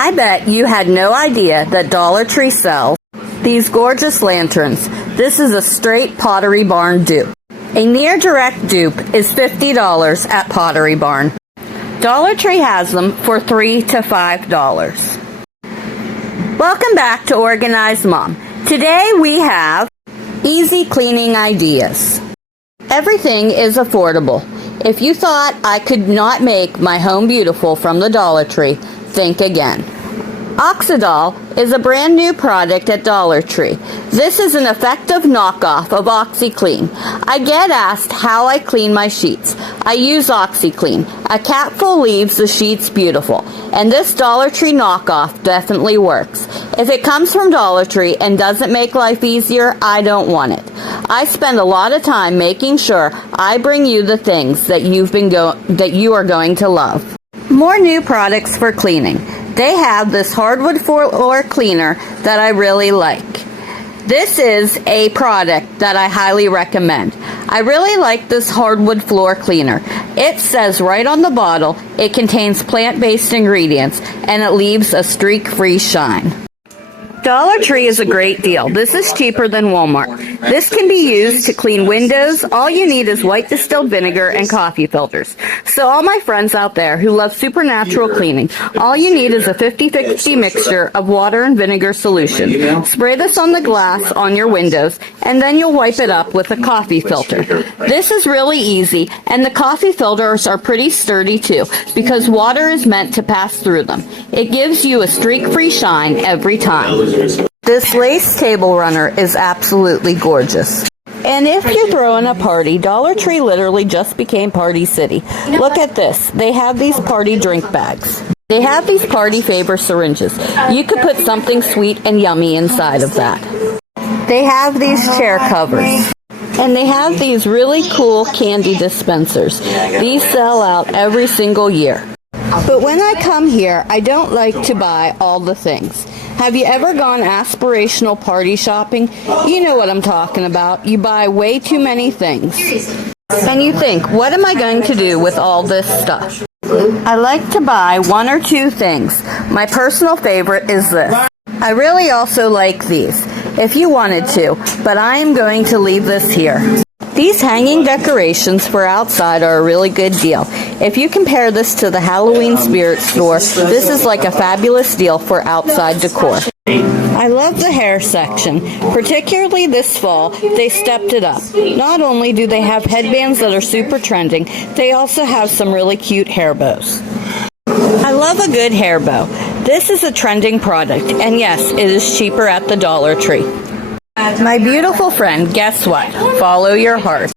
I bet you had no idea that Dollar Tree sells these gorgeous lanterns. This is a straight Pottery Barn dupe. A near direct dupe is $50 at Pottery Barn. Dollar Tree has them for $3 to $5. Welcome back to Organized Mom. Today we have easy cleaning ideas. Everything is affordable. If you thought I could not make my home beautiful from the Dollar Tree, think again. Oxydol is a brand new product at Dollar Tree. This is an effective knockoff of OxiClean. I get asked how I clean my sheets. I use OxiClean. A capful leaves the sheets beautiful, and this Dollar Tree knockoff definitely works. If it comes from Dollar Tree and doesn't make life easier, I don't want it. I spend a lot of time making sure I bring you the things that you are going to love. More new products for cleaning. They have this hardwood floor cleaner that I really like. This is a product that I highly recommend. I really like this hardwood floor cleaner. It says right on the bottle it contains plant-based ingredients and it leaves a streak-free shine. Dollar Tree is a great deal. This is cheaper than Walmart. This can be used to clean windows. All you need is white distilled vinegar and coffee filters. So all my friends out there who love supernatural cleaning, all you need is a 50-50 mixture of water and vinegar solution. Spray this on the glass on your windows, and then you'll wipe it up with a coffee filter. This is really easy, and the coffee filters are pretty sturdy too, because water is meant to pass through them. It gives you a streak-free shine every time. This lace table runner is absolutely gorgeous. And if you're throwing a party, Dollar Tree literally just became Party City. Look at this. They have these party drink bags. They have these party favor syringes. You could put something sweet and yummy inside of that. They have these chair covers. And they have these really cool candy dispensers. These sell out every single year. But when I come here, I don't like to buy all the things. Have you ever gone aspirational party shopping? You know what I'm talking about. You buy way too many things. And you think, what am I going to do with all this stuff? I like to buy one or two things. My personal favorite is this. I really also like these, if you wanted to, but I am going to leave this here. These hanging decorations for outside are a really good deal. If you compare this to the Halloween Spirit store, this is like a fabulous deal for outside decor. I love the hair section. Particularly this fall, they stepped it up. Not only do they have headbands that are super trending, they also have some really cute hair bows. I love a good hair bow. This is a trending product, and yes, it is cheaper at the Dollar Tree. My beautiful friend, guess what? Follow your heart.